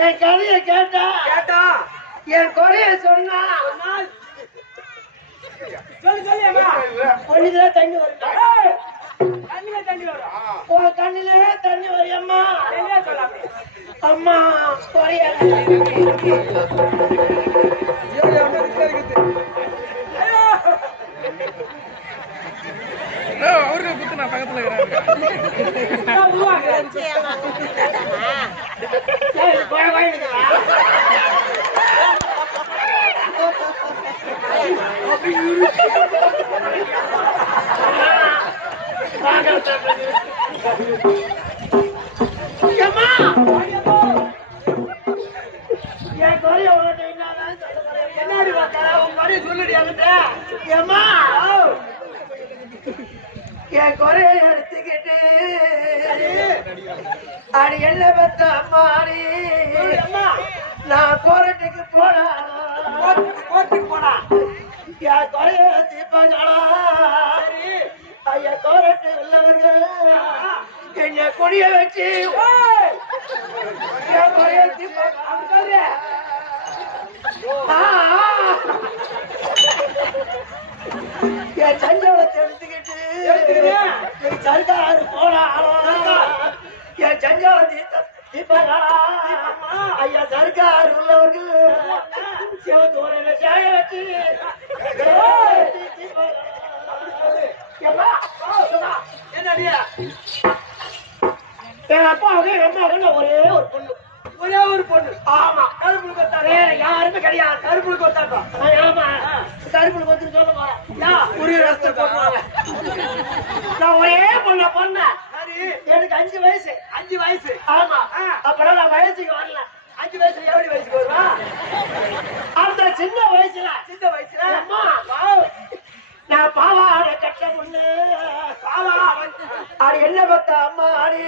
என் கதையை கேட்டா என் குறைய சொன்னா ஒண்ணுதான் தண்ணி வரும் உன் கண்ணிலே தண்ணி வரும் அம்மா குறைய அவருக்கு குத்து நான் பக்கத்துல என் குறைய எடுத்துக்கிட்டு அது என்ன பத்த அம்மாடி நான் கோரட்டுக்கு போனா என் குறைய தீப்பாங்களா ஐயா கோரட்டு உள்ளவர்கள் என்னை கொடிய வச்சு என் குறைய தீப்பாங்க என் சஞ்சலத்தை எடுத்துக்கிட்டு சர்க்காரு போனாலும் என் சஞ்சலத்தை தீபாங்களா ஐயா சர்க்கார் உள்ளவர்கள் சிவத்தூரில் சாய வச்சு என் அப்பாவுக்கு எங்க அம்மாவுக்கு ஒரே ஒரு பொண்ணு ஆமா கருப்புக்கு வேற யாருமே கிடையாது கருப்புக்கு ஒத்தாட்டம் ஆமா கருப்புல கொத்து சொல்ல போறேன் ஒரே ரசத்தை போடுவாங்க நான் ஒரே பொண்ண பொண்ணேன் எனக்கு 5 வயசு 5 வயசு ஆமா அப்பதான் நான் வயசுக்கு வரல 5 வயசுல எப்படி வயசுக்கு வருவா அந்த சின்ன வயசுல அம்மா நான் பாவாடை கட்ட முன்னு அது என்ன பத்த அம்மா அடி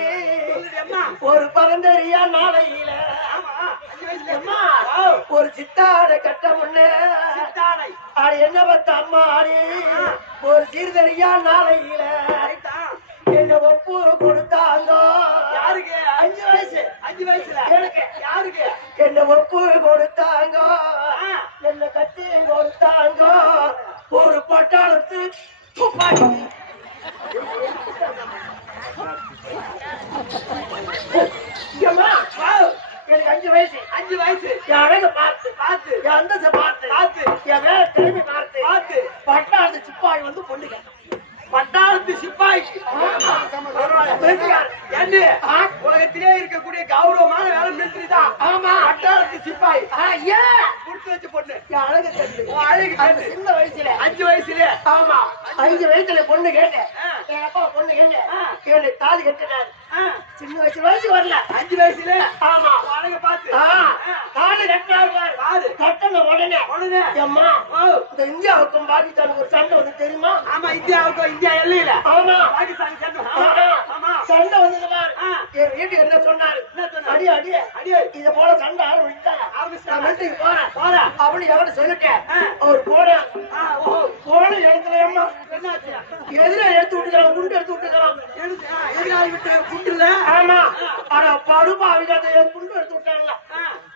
ஒரு பரந்தறியா நாளையில அம்மா ஒரு சித்தாடை கட்ட முன்னு அது என்ன பத்த அம்மா அடி ஒரு சீர்தறியா நாளையில என்ன ஒப்பு கொடுத்தாங்க யாருக்கு 5 வயசுல எனக்கு யாருக்கு என்ன ஒப்பு கொடுத்தாங்க என்ன கட்டி கொடுத்தாங்க ஒரு பட்டாளத்து துப்பாக்கி எனக்கு 5 வயசு என் அழக பார்த்து என் அந்தஸ்தை பார்த்து என் வேலை திரும்பி பார்த்து பட்டாளத்து சிப்பாய் வந்து பொண்ணு கேட்டான் பட்டாளத்து சிப்பாய் உலகத்திலே இருக்கக்கூடிய கௌரவமான வேலை மிலிட்டரி தான் ஆமா பட்டாளத்து சிப்பாய் கொடுத்து வச்ச பொண்ணு அழகு சின்ன வயசுல 5 வயசுல ஆமா 5 வயசுல பொண்ணு கேட்டேன் என் அப்பா பொண்ணு கேட்டேன் தாலி கட்டினாரு சின்ன வயசு வரல 5 வயசுல ஆமா அழக பார்த்து தாலி கட்டினாரு கட்டின உடனே அம்மா இந்த இந்தியாவுக்கும் பாகிஸ்தானுக்கு ஒரு சண்டை வந்து தெரியுமா ஆமா இந்தியா எல்லையில ஆமா பாகிஸ்தான் சண்டை வந்தது பாரு என் வீட்டு என்ன சொன்னாரு அடி இத போல சண்டை ஆரம்பிச்சுட்டாங்க போறேன் அப்படி எவ்வளவு சொல்லிட்டேன் அவர் போன இடத்துல அம்மா எதிர எடுத்து விட்டுக்கிறான் குண்டு எடுத்து விட்டுக்கிறான் எதிராளி விட்ட குண்டுல ஆமா ஆனா படுப்பா அவங்க குண்டு எடுத்து விட்டாங்களா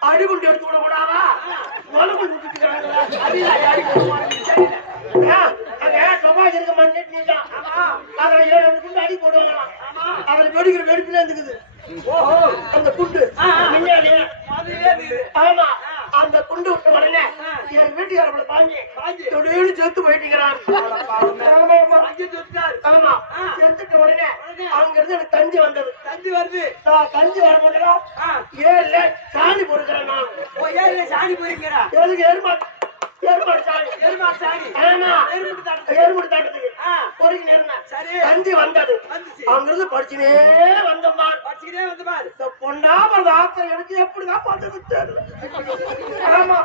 அடி குண்டு எடுத்து விட கூடாதா மொழ குண்டு விட்டுக்கிறாங்களா டொபாக்கு இருக்க மாட்டேன் அதுல 7 குண்டு அடி போடுவாங்களாம் அதுல வெடிக்கிற வெடிப்புல இருந்துக்குது அந்த குண்டு ஆமா அந்த குண்டு விட்ட உடனே என் வீட்டுக்காரங்களை பாஞ்சி தொடையில செத்து போயிட்டீங்கிறான் ஆமா செத்துட்ட உடனே அங்க இருந்து எனக்கு கஞ்சி வந்தது நான் கஞ்சி வரும்போது 7 சாணி பொறுக்கிறேன் நான் 7 சாணி போயிருக்கிறேன் எதுக்கு எருமாடு சாணி ஆமா எருமாடு தாட்டத்துக்கு பொறுக்கி நேரம் கஞ்சி வந்தது அங்கிருந்து படிச்சுனே வந்த பாரு இந்த பொண்ணாம ஆத்திரம் எனக்கு எப்படிதான் பார்த்தது தெரியல ஆமா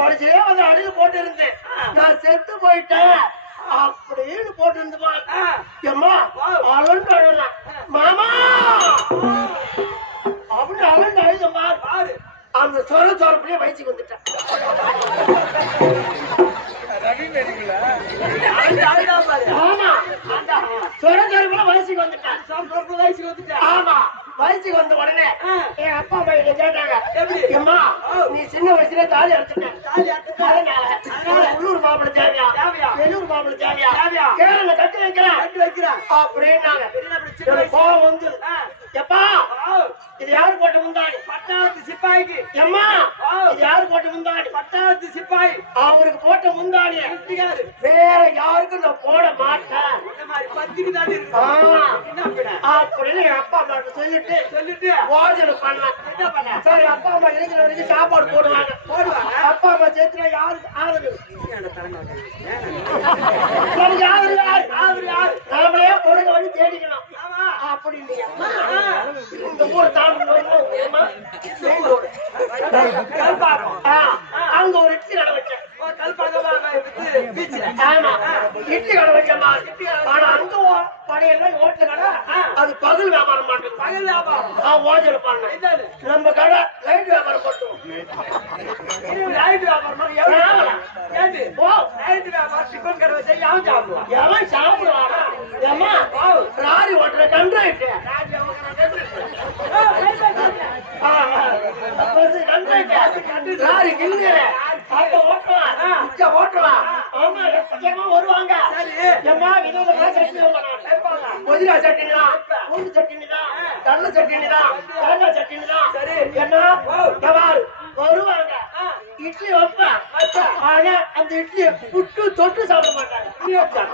படிச்சுனே வந்து அடியில் போட்டு இருந்தேன் நான் செத்து போயிட்டேன் அப்படின்னு போட்டு இருந்து பாரு எம்மா அலண்டு அழலாம் மாமா அப்படின்னு அலண்டு அழுத பாரு அந்த சொரப்படியே வயசுக்கு வந்துட்டேன் வயசுக்கு வந்துட்டேன் ஆமா வயசுக்கு வந்த உடனே என் அப்பா அம்மா கிட்ட கேட்டாங்க அம்மா நீ சின்ன வயசுல தாலி அறுத்துட்டேன் அதனால உள்ளூர் மாப்பிள தேவையா வெளியூர் மாப்பிள தேவையா கேரள கட்டி வைக்கிறேன் அப்படின்னாங்க கோவம் வந்து எப்பா இது யாரு போட்ட முந்தாடி பட்டாளத்து சிப்பாய்க்கு எம்மா இது யாரு போட்ட முந்தாடி பட்டாளத்து சிப்பாய் அவருக்கு போட்ட முந்தாடி வேற யாருக்கும் நான் போட மாட்டேன் அப்படின்னு என் அப்பா அம்மா சொல்லிட்டு போஜனை பண்ணேன் சரி அப்பா அம்மா இருக்கிற வரைக்கும் சாப்பாடு போடுவாங்க அப்பா அம்மா சேர்த்துனா யாருக்கு ஆதரவு நாமளே பொழுது வந்து தேடிக்கணும் அப்படின்னு இந்த ஊர் தாண்டி அங்க ஒரு இட்லி கடை வச்சேன் ஆமா இட்லி கடை வச்சேன் ஆனா அங்க படையெல்லாம் ஓட்டுல கடை அது பகல் வியாபாரம் மாட்டேன் பகல் வியாபாரம் ஓஜனை பண்ண நம்ம கடை லைட் வியாபாரம் போட்டோம் லைட் வியாபாரம் லைட் வியாபாரம் டிஃபன் கடை வச்சா யாரும் சாப்பிடுவான் எவன் சாப்பிடுவானா ஏமா லாரி ஓட்டுற கண்ட்ராக்ட் லாரி கில்லுற ஓட்டுவான் ஆமா வருவாங்க ஏமா விதவிதமா சட்னி புதினா சட்னி தான் பூண்டு சட்னி தான் கடலை சட்னி தான் தேங்காய் சட்னி தான் சரி என்ன வருவாங்க இட்லி வைப்பேன் ஆனா அந்த இட்லி புட்டு தொட்டு சாப்பிட மாட்டாங்க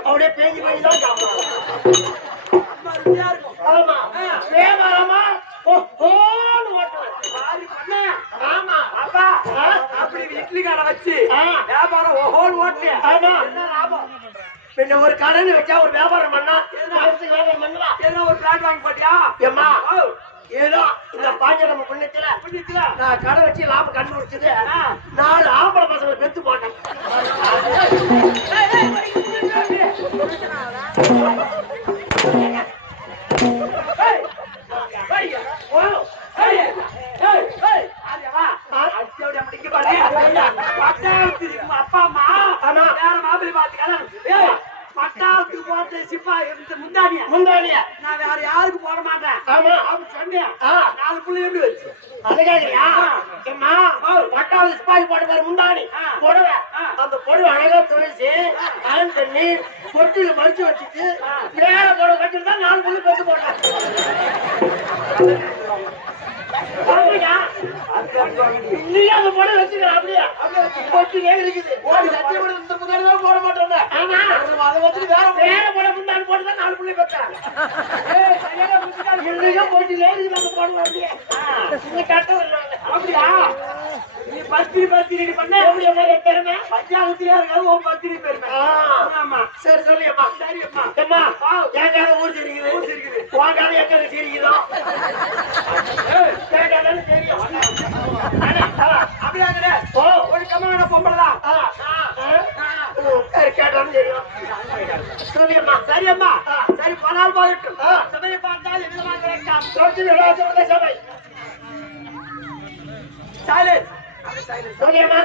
அப்படியே பேஞ்சு பேஞ்சு தான் சாப்பிடுவாங்க ஆமா வியாபாரமா ஓட்டுவேன் ஆமா அப்பா அப்படி இட்லி கடை வச்சு ஆ. வியாபாரம் ஹோல் ஓட்டு ஆமா. என்ன லாபம்? பின்ன ஒரு கடைன்னு வச்சா ஒரு வியாபாரம் பண்ணா வியாபாரம் பண்ணலாம். ஏதோ ஒரு பிளாட் வாங்கி போட்டியா? ஏம்மா ஓ, ஏதோ இந்த பாஞ்சரம புண்ணியத்துல புரியுதுல? நான் கடை வச்சு லாபம் கண்டுபிடிச்சது 4 ஆம்பளை பசங்களை பெத்து போட்டேன். ஓ, அப்பா அம்மா ஆமா. வேற மாப்பிள்ளை பாத்துக்க. பட்டாளத்துக்கு போட்ட சிப்பாய் முந்தானிய முந்தானிய நான் வேற யாருக்கு போட மாட்டேன். ஆமா. அவன் சொன்னேன் ஆ. 4 புள்ளி எப்படி வச்சு அதுக்காகயா ஏம்மா பட்டாவது சிப்பாய் போட்ட பாரு முந்தானி புடவை அந்த புடவை அழகா துளைச்சு கலன் தண்ணி பொட்டியில மடிச்சு வச்சுட்டு வேற புடவை கட்டிட்டு தான் 4 புள்ளி பெத்து போட்டேன். நீங்க அந்த புடவை வச்சுக்கலாம் அப்படியே பொட்டிலே இருக்குது. இந்த முதல் நாள் போட மாட்டேன். ஆமா அதை வச்சுட்டு வேற புடவை முந்தானி போட்டு தான் 4 புள்ளி பெற்றேன். இன்னைக்கு பொட்டிலே இருக்குது அந்த புடவை அப்படியே நீங்க கட்ட வரலாம். அப்படியா? நீ பத்திரி பண்ண எப்படி என்ன பெருமை? பஞ்சாயத்திலே இருக்காது உன் பத்திரி பெருமை. ஆமா. சரி சொல்லியம்மா. சரி அம்மா. அம்மா என் கால ஊர் சிரிக்குது உன் கால எங்க சிரிக்குதோ என் காலம் தெரியும். அப்படியாங்கடே. ஓ ஒரு கம்மான பொம்பளைதான். கேட்டாலும் தெரியும். சொல்லியம்மா. சரி அம்மா. சரி பலால் போகட்டும். ஆ. சபையை பார்த்தால் எவ்வளவு கிடைக்கும்? தொட்டு விழாசோட சபை. சைலன்ஸ். சொல்லியம்மா.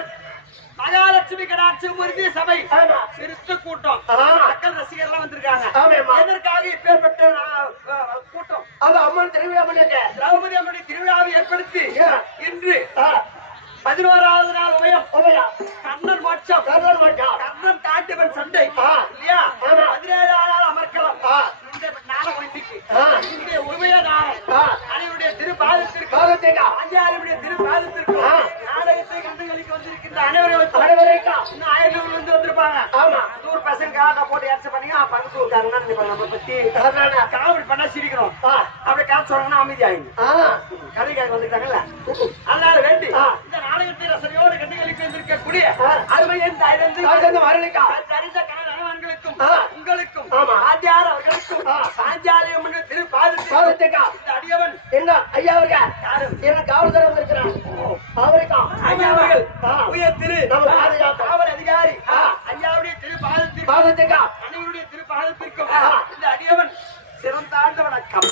மகாலட்சுமி கடாட்சி முருகி சபை ஆமா. சிறுத்த கூட்டம். ஆ. மக்கள் ரசிகர்லாம் வந்திருக்காங்க. ஆமாம்மா. எதற்காக இப்பேற்பட்ட கூட்டம்? அது அம்மன் திருவிழா பண்ணிருக்க. திரௌபதி அம்மனுடைய திருவிழாவை ஏற்படுத்தி ஏன்? இன்று 11வது நாள் உபயம் கண்ணன் மோட்சம் கர்ணன் மட்டம். கண்ணன் காட்டுவன் சண்டை ஆ. இல்லையா? ஆமா. 17 நாள் அமர்க்கலாம். ஆ. இந்த நாடகம் இன்னைக்கு ஆ. இந்த உபய நாடகம் ஆ. அனைவருடைய திருப்பாதத்திற்கு பாகத்தேக்கா ஆஞ்சாரியுடைய திருப்பாதத்திற்கு ஆ. நாடகத்தை கண்டுகளிக்க வந்திருக்கின்ற அனைவரையும் அனைவரைக்கும் இன்னும் 1000 வந்து வந்திருப்பாங்க. ஆமா. ஊர் பசங்க காட்டை போட்டு இறச்சி பண்ணீங்க பக்கத்து ஊருக்காரங்க நம்ம பத்தி காமெடி பண்ணா சிரிக்கணும். அப்படி காசு சொல்லணும்னா அமைதி ஆகிடும். கதைக்காக வந்துட்டாங்கல்ல அதனால வேண்டி இந்த நாடகத்தை ரசனையோடு கண்டுகளிக்க வந்திருக்கக்கூடிய அருமையின் சரிந்த கணவன்களுக்கும் உங்களுக்கும் ஆத்தியார் அவர்களுக்கும் பாஞ்சாலியம் திருப்பாதத்திற்கு இந்த அடியவன் என்ன ஐயா அவருங்க என்ன காவல்துறை வந்திருக்கிறார் அவருக்கும் ஐயா அவர்கள் உயர் திரு நம்ம பாதுகாப்பு காவல் அதிகாரி ஐயாவுடைய திருப்பாதத்திற்கு பாகத்தேக்கா அனைவருடைய திருப்பாதத்திற்கும் இந்த அடியவன் சிறந்தாண்ட வணக்கம்.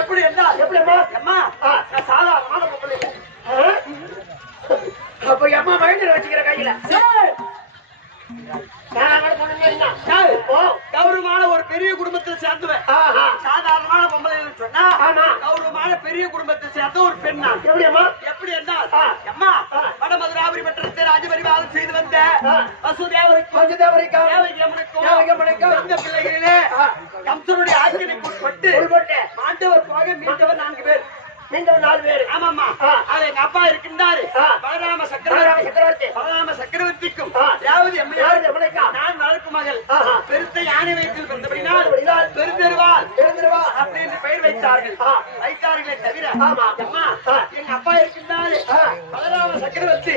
எப்படி என்றால் அம்மா சாதாரணமான பொம்பளை அப்ப அம்மா மைண்ட் வச்சுக்கிற கையில கௌரவமான ஒரு பெரிய குடும்பத்தில் சேர்ந்துவேன். சாதாரணமான பொம்பளை சொன்னா கௌரவமான பெரிய குடும்பத்தை சேர்ந்த ஒரு பெண் நான். எப்படியம்மா எப்படி என்றால் வசுதேவருக்கும் தேவகியம்மனுக்கும் இந்த பிள்ளைகளிலே கம்சனுடைய ஆக்கினைக்கு உட்பட்டு மாண்டவர் போக மீண்டவர் 4 பேர். மீண்டும் 4 பேர். ஆமாமா. அது எங்க அப்பா இருக்கின்றாரு பலராம சக்கரவர்த்திக்கும் தேவதி அம்மையார் 4 நாளுக்கு மகள் பெருத்த யானை வயிற்றில் பிறந்தபடினால் பெருந்தெருவாள் அப்படின்னு பெயர் வைத்தார்களே தவிர அம்மா எங்க அப்பா இருக்கின்றாரு பலராம சக்கரவர்த்தி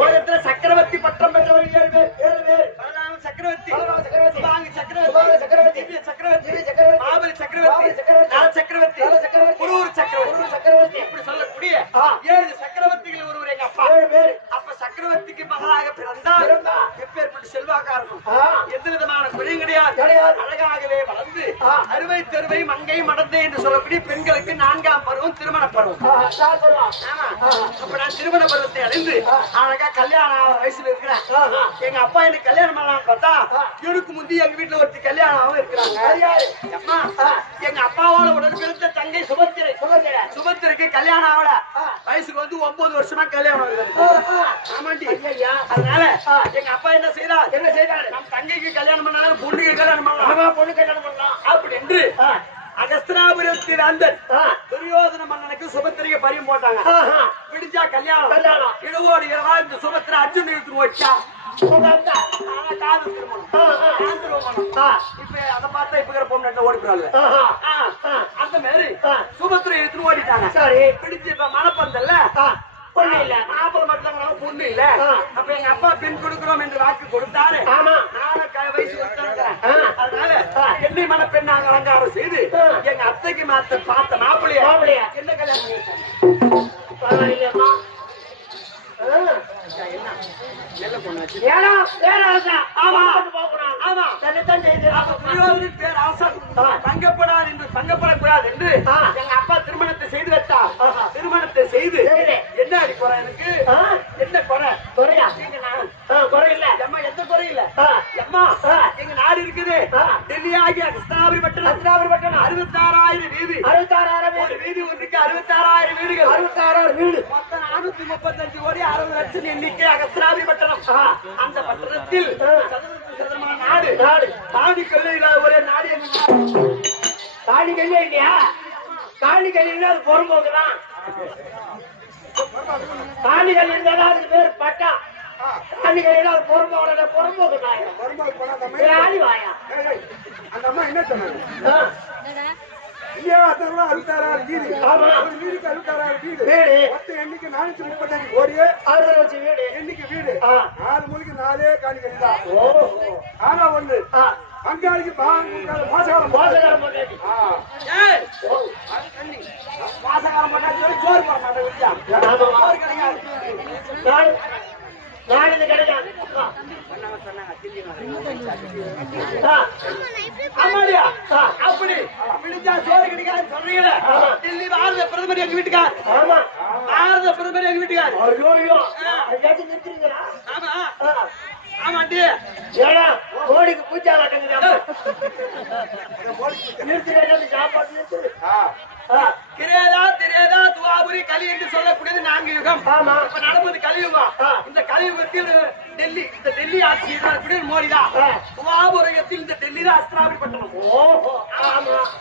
ஒரு இடத்துல சக்கரவர்த்தி பட்டம் பெற்றவர் 7 பேர். பலராம சக்கரவர்த்தி சக்கரவர்த்தி மாபலி சக்கரவர்த்தி நல சக்கரவர்த்தி குரூர் சக்கரவர்த்தி இப்படி சொல்லக்கூடிய 7 சக்கரவர்த்திகள் ஒருவர் எங்க அப்பா. அப்ப சக்கரவர்த்திக்கு மகளாக பிறந்தார். எப்பேற்பட்ட செல்வாக்காரனும் எந்த விதமான குறையும் கிடையாது. அழகாகவே வளர்ந்து அறுவை தெருவை மங்கை மடந்தை என்று சொல்லக்கூடிய பெண்களுக்கு 4ஆம் பருவம் திருமண பருவம். அப்ப நான் திருமண பருவத்தை அடைந்து அழகா கல்யாண வயசுல இருக்கிறேன். எங்க அப்பா எனக்கு கல்யாணம் பண்ணலாம்னு பார்த்தா இவருக்கு முந்தி எங்க வீட்டுல ஒருத்தி கல்யாணம் இருக்கிறாங்க. எங்க அப்பாவோட உடல் பிறந்த தங்கை சுபத்திரைக்கு கல்யாணம் ஆகல. வயசுக்கு வந்து 9 வருஷமா கல்யாணம் ஆகுது. அதனால எங்க அப்பா என்ன செய்தார் நம் தங்கைக்கு கல்யாணம் பண்ணாலும் பொண்ணுக்கு கல்யாணம் பண்ணலாம் அப்படி என்று அகஸ்திராபுரத்தி வேந்தன் துரியோதன மன்னனுக்கு சுபத்திரைக்கு பரியம் போட்டாங்க. பிடிச்சா கல்யாணம் இடுவோடு இரவா இந்த சுபத்திரை அர்ஜுன் இழுத்து வச்சா இப்ப அத பார்த்தா இப்ப பொண்ணு ஓடிக்கிறாள். அந்த மாதிரி சுபத்திரை எடுத்து ஓடிட்டாங்க. சரி பிடிச்சு இப்ப மனப்பந்தல்ல பொண்ணு இல்ல மாப்பிள்ள மட்டும் பொண்ணு இல்ல. அப்ப எங்க அப்பா பெண் கொடுக்கிறோம் என்று வாக்கு கொடுத்தாரு. நானும் வயசு வச்சிருக்கிறேன். அதனால என்னை மனப்பெண் நாங்க அலங்காரம் செய்து எங்க அத்தைக்கு பார்த்த மாப்பிள்ளைய என்ன கல்யாணம் பங்கப்படக்கூடாது என்று எங்க அப்பா திருமணத்தை செய்து வச்சா. திருமணத்தை செய்து என்ன அடி குறை எனக்கு என்ன குறையா குறை இல்ல அம்மா எந்த குறை இல்ல அம்மா எங்க நாடு இருக்குது டெல்லி ஆகிய கிருஷ்ணாபுரிப்பட்டினம் 66,000 வீதி வீதி ஒன்றுக்கு 66,000 வீடுகள் 66,000 வீடு மொத்தம் 435 கோடி 60 லட்சம் எண்ணிக்கை அகஸ்திராபுரிப்பட்டினம். அந்த பட்டணத்தில் சதுரமான நாடு தாடி கல்லு இல்லாத ஒரே நாடு எங்க தாடி கல்லே இல்லையா? தாடி கல்லின்னா அது பொறும்போக்குதான். தாடி கல் இருந்தாலும் அதுக்கு பேர் பட்டா. தாடி கல்லினா அது பொறும்போக்கு வாயா. அந்த அம்மா என்ன சொன்னாங்க? 66,000 வீடு. ஒரு வீடுக்கு 66,000 வீடு. எண்ணிக்கை 435 கோடி 60 லட்சம் வீடு. எண்ணிக்கை வீடு 4 மூலிக்கு 4 காணி கல்லிதான். ஆனா ஒண்ணு பங்காளிக்கு மாசகாரம் மாசகாரம் போட்டாச்சு சோறு போட மாட்டேன். நாடு கிடையாது. அப்படி பிடிச்சா சோறு கிடைக்காது சொல்றீங்களே. டெல்லி பாரத பிரதமர் எங்க வீட்டுக்கார். பாரத பிரதமர் எங்க வீட்டுக்கார். ஆமாண்டி ஏடா கோடிக்கு பூஜா நடக்குது. கிரேதா துவாபுரி கலி என்று சொல்லக்கூடியது 4 யுகம். இப்ப நடப்பது கலியுகம். இந்த கலியுகத்தில் டெல்லி ஆட்சி மோடிதான். துவாபுரத்தில் இந்த டெல்லி தான் அஸ்திராபுரிப்பட்டினம்.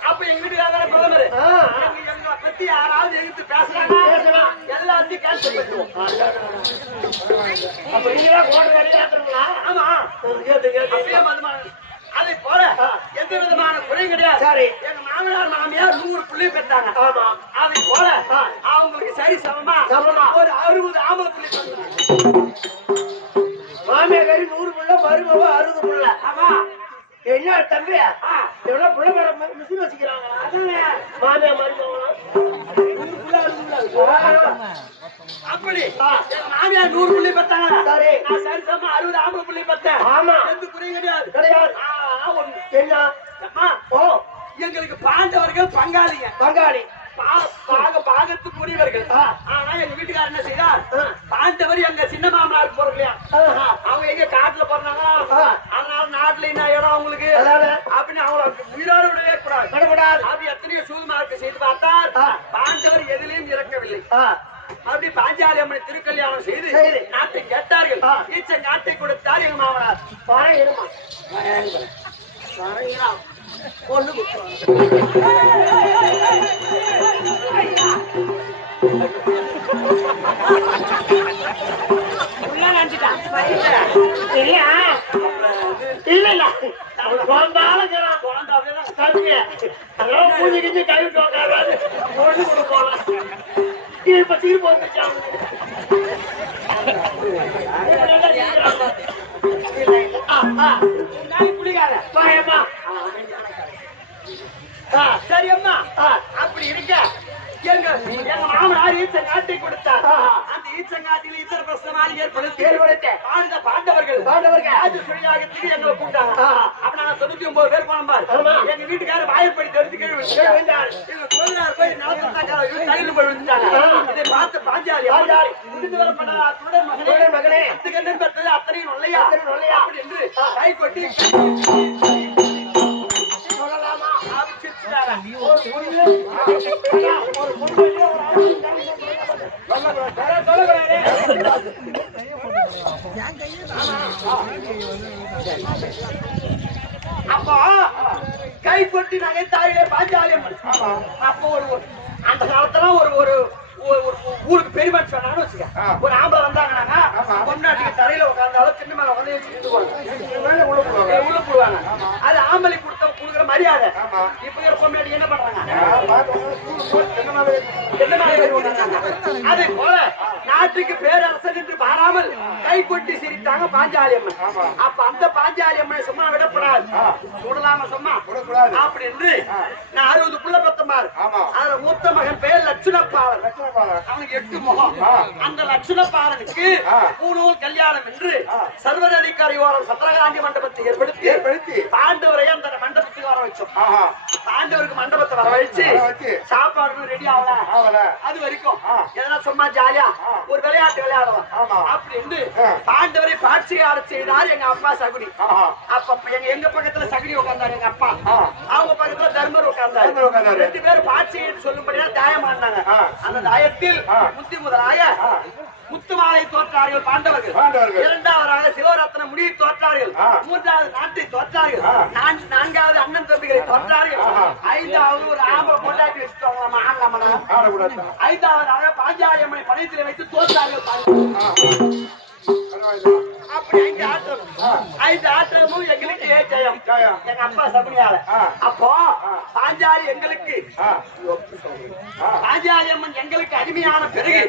அப்ப எங்க வீட்டுக்கார பிரதமர் எங்களை பத்தி யாராவது எதிர்த்து பேசுறாங்க எல்லாத்தையும் கேன்சல் பண்ணுவோம். அப்ப நீங்க கோடு வேலையா? ஆமா அதை போல எந்த விதமான குறையும் கிடையாது. எங்க மாமனார் மாமியார் 100 பிள்ளை பெற்றாங்க. அதை போல அவங்களுக்கு சரி சமமா ஒரு 60 ஆம்பளை பிள்ளை பெற்றாங்க. மாமியார் 100 பிள்ளை மருமவ 60 பிள்ளை. ஆமா என்ன தம்பி எவ்வளவு பிள்ளை மிஷின் வச்சுக்கிறாங்க. அதானே மாமியார் மருமவ அப்படி மாமியார் 100 புள்ளி பத்தாங்க. நான் சரிசமா 60 ஆம்பளை புள்ளி பத்தேன். எந்த குறையும் கிடையாது. என்ன எங்களுக்கு பாண்டவர்கள் பங்காளி பாகத்துக்குரியவர்கள். ஆனா எங்க வீட்டுக்காரர் என்ன செய்தார்? பாண்டவர் எங்க சின்ன மாமனாருக்கு போறலையா? அவங்க எங்க காட்டுல போறாங்க. அதனால நாட்டுல என்ன இடம் அவங்களுக்கு அப்படின்னு அவங்க உயிரோட விடவே கூடாது. அது எத்தனையோ சூதுமார்க்கு செய்து பார்த்தார். பாண்டவர் எதிலையும் இறக்கவில்லை. அப்படி பாஞ்சாலி அம்மனை திருக்கல்யாணம் செய்து நாட்டை கேட்டார்கள். ஈச்ச நாட்டை கொடுத்தார் எங்க மாமனார். பொண்ணு இல்ல இல்ல பூஜை கிஞ்சி கைவிட்டு உட்காராது பொண்ணு கொடுக்கலாம். இப்ப தீர்ப்பு வந்துச்சாங்க. சரி அம்மா அப்படி இருக்க எங்க மாமனார் ஈச்சங்காட்டை கொடுத்தார். அந்த ஈச்சங்காட்டில் இத்தனை பிரச்சனை ஏற்படுத்த பாண்டவர்கள் ராஜ சுழியாகத்துக்கு எங்களை கூட்டாங்க. அப்ப நாங்க 99 பேர் போனோம் பாரு. எங்க வீட்டுக்காரர் வாயப்படி எடுத்து கேள்விந்தார். எங்க கோயிலார் போய் கையில் போய் விழுந்தாங்க. இதை பார்த்து பாஞ்சாலி முடிந்து வரப்பட மகனே பெற்றது அத்தனையும் நொல்லையா அப்படி என்று கை கொட்டி சொல்லலாமா அப்போ கை கொட்டி நகைத்தாயிலே பாஞ்சாலியம். அப்போ அந்த காலத்துல ஒரு ஊருக்கு பெருமாள் சொன்னான்னு வச்சுக்க. ஒரு ஆம்பளை வந்தாங்கன்னா பொண்டாட்டிக்கு தரையில உட்கார்ந்தாலும் சின்ன மேல உள்ள போடுவாங்க. அது ஆம்பளை கொடுக்குற மரியாதை. இப்ப இருக்கிற பொண்டாட்டி என்ன பண்றாங்க? அதே போல நாட்டுக்கு பேரரசன் என்று பாராமல் கை கொட்டி சிரித்தாங்க பாஞ்சாலி அம்மன். அப்ப அந்த பாஞ்சாலி அம்மனை சும்மா விடப்படாது. சுடலாம சும்மா அப்படின்னு நான் 60 புள்ள பத்தமாறு. அதுல மூத்த மகன் பேர் லட்சுணப்பாளன். அவனுக்கு 8 முகம். அந்த லட்சுணப்பாளனுக்கு 3 கல்யாணம் என்று சர்வத அதிகாரி ஓரம் சத்திரகாண்டி மண்டபத்தை ஏற்படுத்தி பாண்டவரை அந்த மண்டபத்துக்கு வர வச்சோம். பாண்டவருக்கு மண்டபத்தை வர வச்சு சாப்பாடு ரெடி ஆகல. அது வரைக்கும் எதனா சும்மா ஜாலியா ஒரு விளையாட்டு விளையாடலாம் அப்படின்னு பாண்டவரை பாட்சியார செய்தார் எங்க அப்பா சகுனி. அப்ப எங்க பக்கத்துல சகுனி உட்கார்ந்தாரு எங்க அப்பா. அவங்க பக்கத்துல தர்மர் உட்கார்ந்தாரு. 2 பேரும் பாட்சி சொல்லும்படியா தாயம் ஆடினாங்க. அந்த தாயத்தில் முத்தி முதலாக முத்துமாலை தோற்றார்கள் பாண்டவர்கள். 2வதாக சிவரத்ன முடியை தோற்றார்கள். 3வது நாட்டை தோற்றார்கள். 4வது அண்ணன் தம்பிகளை தோற்றார்கள். 5வது ஒரு ஆம்பளை கொண்டாட்டி வச்சுட்டோம். 5வதாக பாஞ்சாலி அம்மனை பணியத்தில் வைத்து தோற்றார்கள். அப்படி 5 ஆட்டமும் எங்களுக்கு ஜெயம். எங்க அப்பா சகுனியால. அப்போ பாஞ்சாலி எங்களுக்கு பாஞ்சாலி அம்மன் எங்களுக்கு அடிமையான பிறகு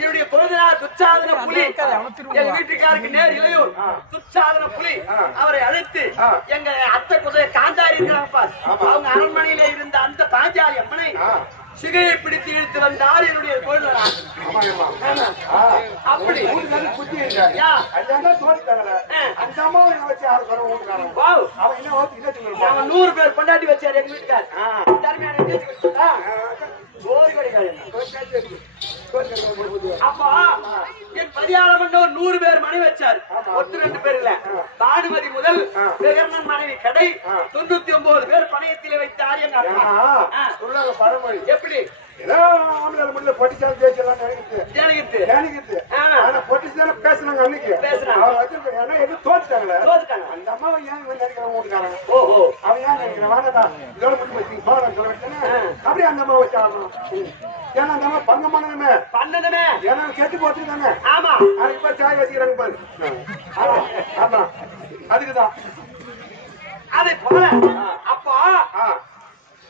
என்னுடைய பொழுதினார் துச்சாதன புலி எங்க வீட்டுக்காருக்கு நேர் இளையோர் துச்சாதன புலி அவரை அழைத்து எங்க அத்தை குதிரை காந்தாரி இருக்கிறாங்க. அவங்க அரண்மனையில இருந்த அந்த பாஞ்சாலி அம்மனை சிகையை பிடித்து இழுத்து வந்தார் என்னுடைய தோழர். அப்படி அவன் 100 பேர் கொண்டாடி வச்சாரு எங்க வீட்டுக்கார். அப்பா என் பரியாரம் 100 பேர் மனைவி வச்சாரு. 2 பேர் இல்ல. பானுமதி முதல் பிரகர்ணன் மனைவி கடை 99 பேர் பணையத்திலே வைத்தார் எங்க அப்பா. பரமொழி எப்படி பேசுனாங்க அன்னைக்கு தோத்துட்டாங்க. அந்த அம்மாவை ஏன் நினைக்கிறேன் அவன் ஏன் நினைக்கிறேன் அப்படியே அந்த அம்மா வச்சாங்க. ஏன்னா அந்த அம்மா பண்ணதுமே ஏன்னா கெட்டு போட்டுருக்காங்க. ஆமா இப்ப சாய் வச்சுக்கிறாங்க பாரு. ஆமா அதுக்குதான். அதை போல அப்போ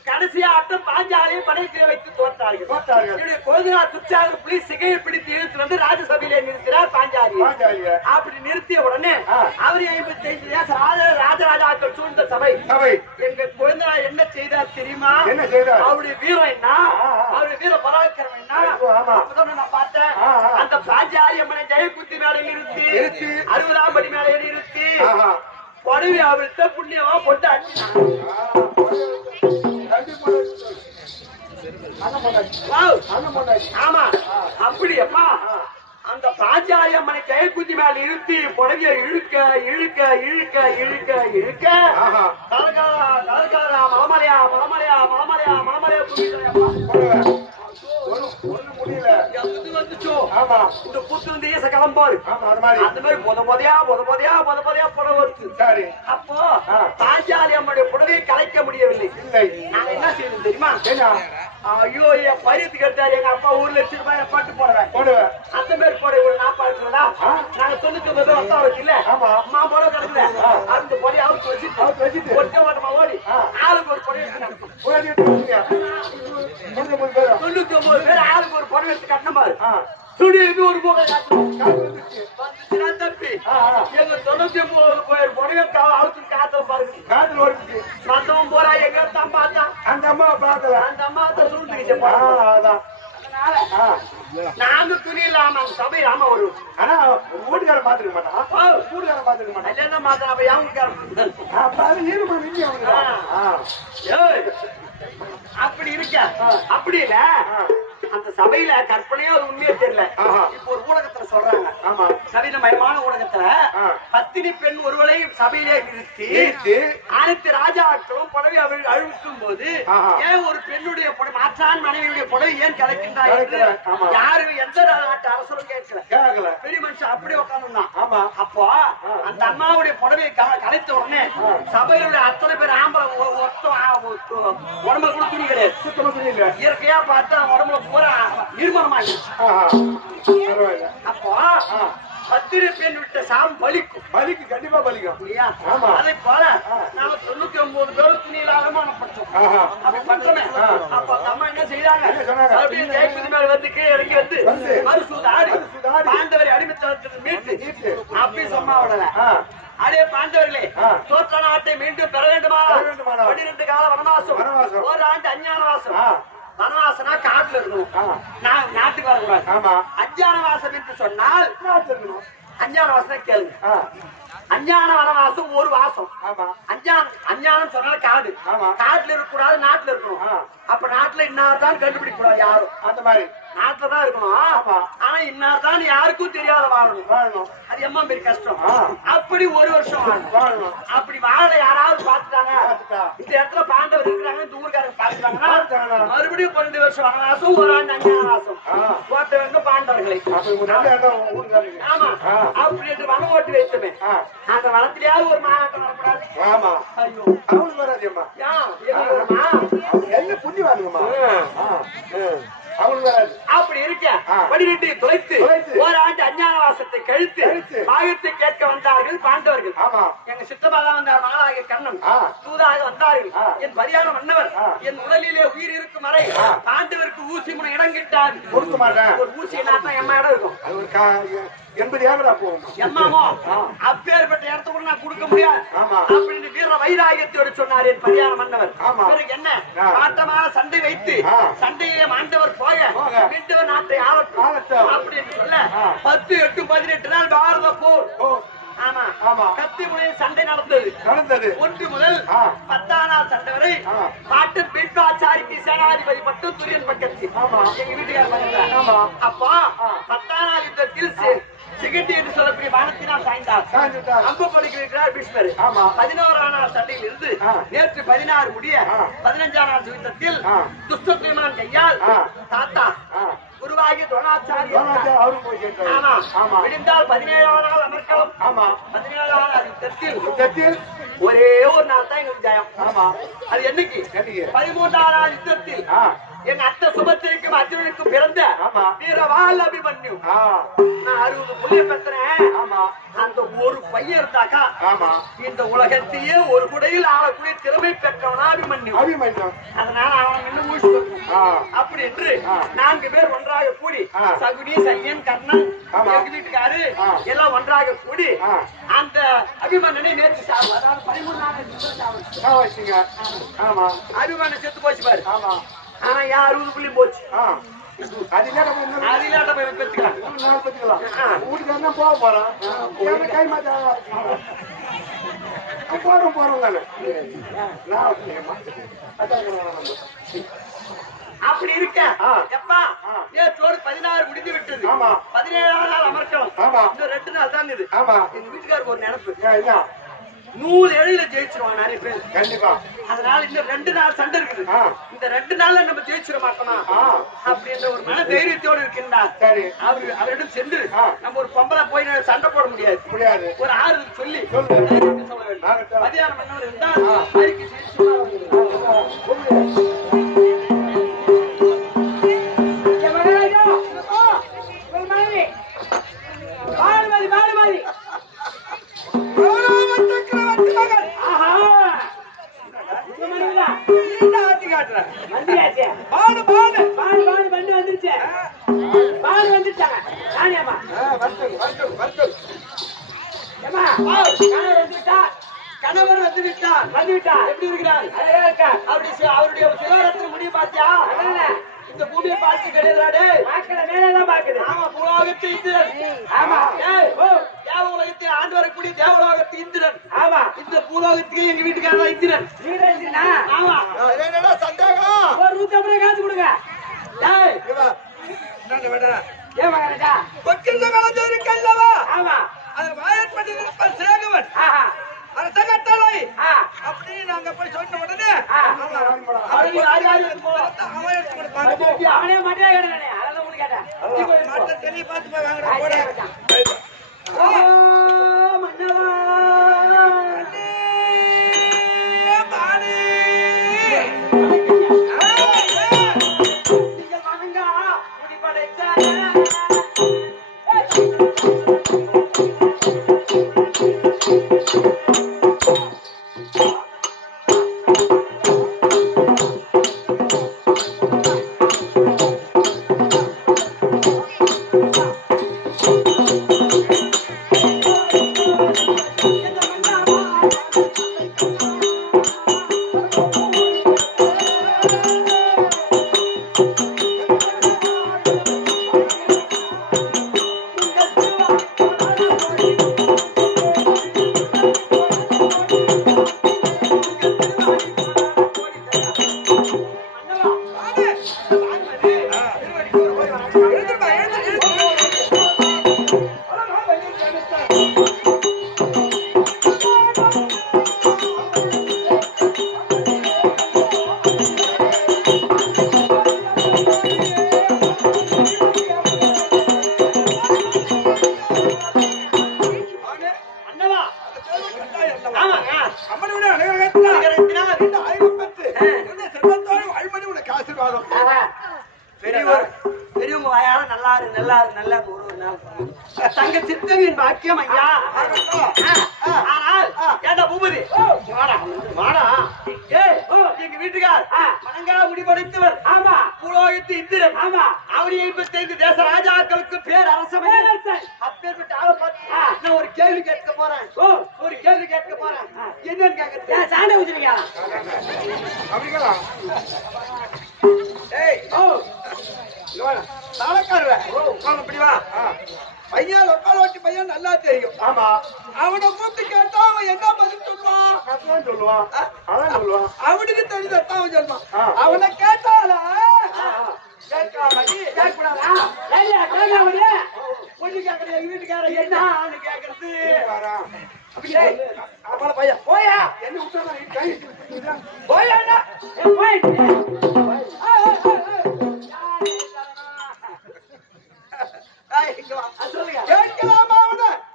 கடைசியா ஆட்டம் பாஞ்சாலியை படையத்தில் வைத்து தோற்றார்கள். கொழுதினார் துச்சாதன புலி சிகையை பிடித்து இழுத்து வந்து ராஜசபையிலே நிறுத்தினார் பாஞ்சாலி. அப்படி நிறுத்திய உடனே அவர் 55 ராஜராஜாக்கள் சூழ்ந்த சபை. எங்க கொழுதினார் என்ன செய்தார் தெரியுமா? என்ன செய்தார்? அவருடைய வீரம் என்ன, அவருடைய வீர பராக்கிரமம் என்ன நான் பார்த்தேன். அந்த பாஞ்சாலி அம்மனை ஜெயகுத்தி மேலே நிறுத்தி 60ஆம் படி மேலே நிறுத்தி படுவி அவர்கிட்ட புண்ணியமா போட்டு ஆமா அப்படியப்பா அந்த பாஞ்சாலி அம்மனை ஜெயகுத்தி மேல நிறுத்தி புடவிய இழுக்க இழுக்க இழுக்க இழுக்க இழுக்க மலமலையா மலமலையா மலமலையா மலமலையா ஒண்ணு முடியல. எது வந்துச்சோ ஆமா இந்த புத்து வந்து ஈச கிளம்பாரு ஆமா அது மாதிரி. அந்த மாதிரி பொத பொதையா புடவை வருது. சரி அப்போ பாஞ்சாலி அம்முடைய புடவையை கலைக்க முடியவில்லை. இல்லை நாங்க என்ன செய்யணும் தெரியுமா? என்ன ஐயோ என் பையத்துக்கு எடுத்தாரு எங்க அப்பா 1,00,000 ரூபாய் பட்டு போடுவேன். போடுவேன். அந்த மாதிரி போட ஒரு நான் பாக்குறதா நாங்க 99 வருஷம் வச்சுல ஆமா அம்மா போட கிடக்குது. அந்த பொடி அவருக்கு அவருக்கு வச்சுட்டு ஒட்ட ஓட்டமா ஓடி ஆளுக்கு ஒரு பொடி எடுத்து நடக்கும். போய் எடுத்துக்கியா 99 பேர் 99 பேர் ஆளுக்கு ஒரு பொடி எடுத்து கட்டணும் பாரு. துணி ஒரு போக காட்டணும். வந்துச்சுன்னா தப்பி எங்க 99 பேர் பொடியை அழுத்து காத்த பாருங்க. காதல் ஓடிச்சு. மத்தவன் போறா எங்க தான் பார்த்தான். அந்த அம்மா பார்க்கல. அந்த அம்மா தான் சொல்லிட்டு அதான் நாங்க துணி இல்லாம சபை ராம வரும். ஆனா வீட்டுக்கார பாத்துக்க மாட்டான். வீட்டுக்கார பாத்துக்க மாட்டான். என்ன மாத்தான் அப்ப யாருக்காரன் ஈரமா நின்று அப்படி இருக்க அப்படி இல்ல அந்த சபையில கற்பனையோ அது உண்மையே தெரியல. இப்ப ஒரு ஊடகத்துல சொல்றாங்க. ஆமா சபையில மயமான ஊடகத்துல பத்தினி பெண் ஒருவரை சபையிலே நிறுத்தி அனைத்து ராஜாக்களும் புடவை அவர்கள் அழுவிக்கும் போது ஏன் ஒரு பெண்ணுடைய மாற்றான் மனைவியுடைய புடவை ஏன் கலைக்கின்றார் யாரு எந்த நாட்டு அரசரும் கேட்கல. பெரிய மனுஷன் அப்படியே உட்காந்துருந்தான். ஆமா அப்போ அந்த அம்மாவுடைய புடவையை கலைத்த உடனே சபையிலுடைய அத்தனை பேர் ஆம்பளை உடம்புல கூட துணி கிடையாது. சுத்தமா தெரியல. இயற்கையா பார்த்தா உடம்புல பூரா நிர்மலமா அப்போ பத்திரி பெண் விட்ட சாம் பலிக்கும். பலிக்கு கண்டிப்பா பலிக்கும் இல்லையா? அதை போல நாம 99 பேர் துணியில அவமானப்பட்டோம். அப்படி பண்றோமே. அப்ப அம்மா என்ன செய்யறாங்க? அப்படியே ஜெயபதி மேல வந்து கீழே இறங்கி வந்து மறுசூதாடி பாண்டவரை அடிமைத்தனத்திற்கு மீட்டு அப்படி சொன்னா உடனே அடே பாண்டவர்களே தோற்ற நாட்டை மீண்டும் பெற வேண்டுமானால் 12 கால வனவாசம் ஒரு ஆண்டு அஞ்ஞான வாசம். வனவாசனா காட்டுல இருக்கணும். நாட்டுக்கு வரக்கூடாது. அஞ்ஞான வாசம் என்று சொன்னால் அஞ்ஞான வாசனை கேளுங்க. அஞ்ஞான வனவாசம் ஒரு வாசம். அஞ்ஞானம் சொன்னாலும் காடு. காட்டுல இருக்கக்கூடாது நாட்டுல இருக்கணும். அப்ப நாட்டுல இன்னாதான் கண்டுபிடிக்க கூடாது யாரும். அந்த மாதிரி நாட்டுலதான் இருக்கணும். ஆனா இன்னாதான் யாருக்கும் தெரியாத வாழணும். அது எம்மா பெரிய கஷ்டம். அப்படி ஒரு வருஷம் வாழணும். அப்படி வாழ யாராவது பாத்துட்டாங்க இந்த இடத்துல பாண்டவர் இருக்கிறாங்க இந்த ஊருக்காரங்க பாத்துட்டாங்கன்னா மறுபடியும் 12 வருஷம் வனவாசம் ஒரு ஆண்டு அஞ்ஞான வாசம் ஓட்ட வேண்டும் பாண்டவர்களை. ஆமா அப்படி என்று வனம் ஓட்டி வைத்தமே அந்த வனத்திலேயாவது ஒரு மாநாட்டம் வரக்கூடாது. ஆமா ஐயோ அவனுக்கு வராதியம்மா என்ன புண்ணி வாங்குமா அவனுக்கு வராது. அப்படி இருக்க 12 தொலைத்து ஓராண்டு அஞ்ஞான வாசத்தை கழித்து பாகத்தை கேட்க வந்தார்கள் பாண்டவர்கள். எங்க சித்தபாதான் வந்தார் மகளாகிய கண்ணன் தூதாக வந்தார்கள். என் பரியாரம் மன்னவர் என் உடலிலே உயிர் இருக்கும் வரை பாண்டவருக்கு ஊசி முனை இடங்கிட்டார். கொடுக்க மாட்டேன். ஒரு ஊசி நாட்டம் எம்மா இடம் இருக்கும். அது ஒரு 80 ஏக்கரா போகும். எம்மாமோ அப்பேற்பட்ட இடத்த கூட நான் கொடுக்க முடியாது அப்படின்னு வீர வைராகியத்தோடு சொன்னார் என் பரியார மன்னவர். பிறகு என்ன மாற்றமான சண்டை வைத்து சண்டையிலே மாண்டவர் போக மீண்டவர் நாட்டை ஆளட்டும் அப்படின்னு சொல்ல 10, 8, 18 நாள் பாரத போர். ஆமா கத்தி முனையில் சண்டை நடந்தது. 1 முதல் 10ஆம் நாள் சண்டை வரை பாட்டு பிட்வாச்சாரிக்கு சேனாதிபதி மட்டும் துரியன் பக்கத்தில் எங்க வீட்டுக்கார. அப்போ 10ஆம் நாள் யுத்தத்தில் சிகிட்டி என்று சொல்லக்கூடிய வானத்தினால் சாய்ந்தார். அம்பு படுகிறார் பீஷ்மர். 11ஆம் நாள் சண்டையில் இருந்து நேற்று 16 முடிய 15ஆம் நாள் யுத்தத்தில் துஷ்டத்ரீமன் கையால் தாத்தா குருவாகி துரோணாச்சாரியர் விடிந்தால் 17ஆம் நாள் அமர்க்களம். 17ஆம் நாள் யுத்தத்தில் ஒரே ஒரு நாள் தான் எங்களுக்கு ஜெயம். அது என்னைக்கு? 13ஆம் நாள் யுத்தத்தில் எங்க அத்தை சுபத்திரிக்கும் அர்ஜுனனுக்கும் பிறந்த வீரவால் அபிமன்யு. நான் 60 புள்ளிய பெற்றேன். அந்த ஒரு பையன் இருந்தாக்கா இந்த உலகத்தையே ஒரு குடையில் ஆளக்கூடிய திறமை பெற்றவனா அபிமன்யு. அதனால அவன் இன்னும் ஊசி அப்படி என்று 4 பேர் ஒன்றாக கூடி சகுனி சையன் கர்ணன் எங்க வீட்டுக்காரு எல்லாம் ஒன்றாக கூடி அந்த அபிமன்னனை நேற்று சாவு. அதாவது 13 நாள் அபிமன்னன் செத்து போச்சு பாரு. ஆனா யார் 60 புள்ளி போச்சு. அதிலாட்ட போய் பெற்றுக்கலாம். வீட்டுக்கு போக போறான் கை மாத்த போறோம் தானே. அப்படி இருக்க எப்பா நேற்றோடு 16 முடிந்து விட்டது. 17ஆம் நாள் அமர்க்கலாம். இன்னும் 2 நாள் தான் இது. எங்க வீட்டுக்காருக்கு ஒரு நினைப்பு. 100 எழில ஜெயிச்சிருவான் நிறைய பேர். கண்டிப்பா. அதனால இன்னும் 2 நாள் சண்டை இருக்குது. இந்த 2 நாள்ல நம்ம ஜெயிச்சிட மாட்டோமா அப்படின்ற ஒரு மன தைரியத்தோடு இருக்கின்றார். சரி. அவரிடம் சென்று நம்ம ஒரு பொம்பளை போய் சண்டை போட முடியாது. ஒரு ஆறுதல் சொல்லி சொல்ல வேண்டும். மதியானம் என்ன இருந்தால் அறிக்கை செய்து கணவர் வந்துவிட்டார். எப்படி இருக்கிறார்? அவருடைய சிவரத்தின் முடிய பாத்தியா? இந்த பூமியை பார்த்து கிடையாது. மேலதான் பாக்குது. ஆமா, பூலோகத்து இந்திரன். ஆமா, தேவலோகத்தை ஆண்டு வரக்கூடிய தேவலோகத்து இந்திரன். ஆமா, இந்த பூலோகத்துக்கு எங்க வீட்டுக்காரர் இந்திரன். ஆமா, என்னடா சந்தேகம்? ஒரு 150 காசு கொடுங்க. ஏன் மகனடா கொக்கில் கலந்து இருக்கல்லவா? ஆமா, அது வாயற்பட்டி சேகவன் அரசகட்டளை அப்படி நாங்க போய் சொன்ன உடனே அவனே மட்டே கேட்டானே. அதெல்லாம் உங்களுக்கு கேட்டேன். மட்டை தெரிய பார்த்து போய் வாங்கடா போடா. மன்னவா பெரியவங்க வாயால நல்லாரு நல்லாரு நல்லா ஒரு நாள் தங்க சித்தவியின் பாக்கியம் ஐயா. ஆனால் ஏண்டா பூபதி வாடா. எங்க வீட்டுக்கார் மனங்கா முடிவடைத்தவர். ஆமா, பூலோகத்து இந்திரன். ஆமா, அவரு 55 தேச ராஜாக்களுக்கு பேர் அரசவை. அப்பேற்பட்ட ஆளை பார்த்து நான் ஒரு கேள்வி கேட்க போறேன். என்னன்னு கேட்க சாண்டை வச்சிருக்கா? பையன் லொக்கால் ஓட்டி பையன் நல்லா தெரியும். ஆமா, அவனை கூப்பிட்டு கேட்டா அவன் என்ன பதில் சொல்லுவான்? அவனுக்கு தெரிஞ்சதான் அவன் சொல்லுவான். அவனை கேட்டாலா வீட்டுக்கார என்ன கேக்குறது? பையன் போயா என்ன போயா கேட்கலாமா?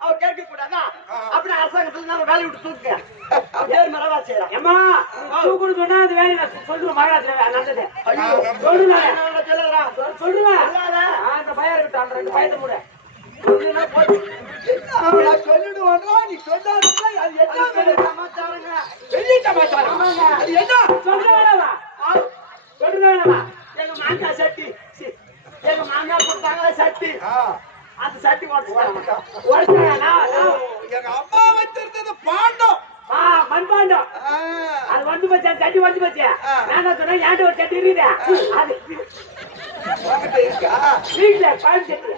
அவன் கேட்க கூடாதா? அப்படி அரசாங்கத்துல வேலையை விட்டு தூக்குங்க. மரவா செய்யறான். ஏமா தூக்குன்னு சொன்னா அது வேலை சொல்லுவேன். மகாராஜா நல்லது சொல்லுவேன். அந்த பயம் இருக்கட்டும். அந்த பயத்தை கூட சொல்லிடுவாங்க. நீ சொல்லாத அது என்ன சமாச்சாரங்க? பெரிய சமாச்சாரம். அது என்ன சொல்ல வேணாமா? சொல்ல வேணாமா? எங்க மாங்கா சட்டி, எங்க மாங்கா கொடுத்தாங்க சட்டி, அந்த சட்டி உடச்சாங்க. எங்க அம்மா வச்சிருந்தது பாண்டம், மண்பாண்டம். அது வந்து போச்சா, சட்டி வந்து போச்சு. நான் சொன்னா ஏன்ட்டு ஒரு சட்டி இருக்குது. அது வீட்டுல பால் சட்டி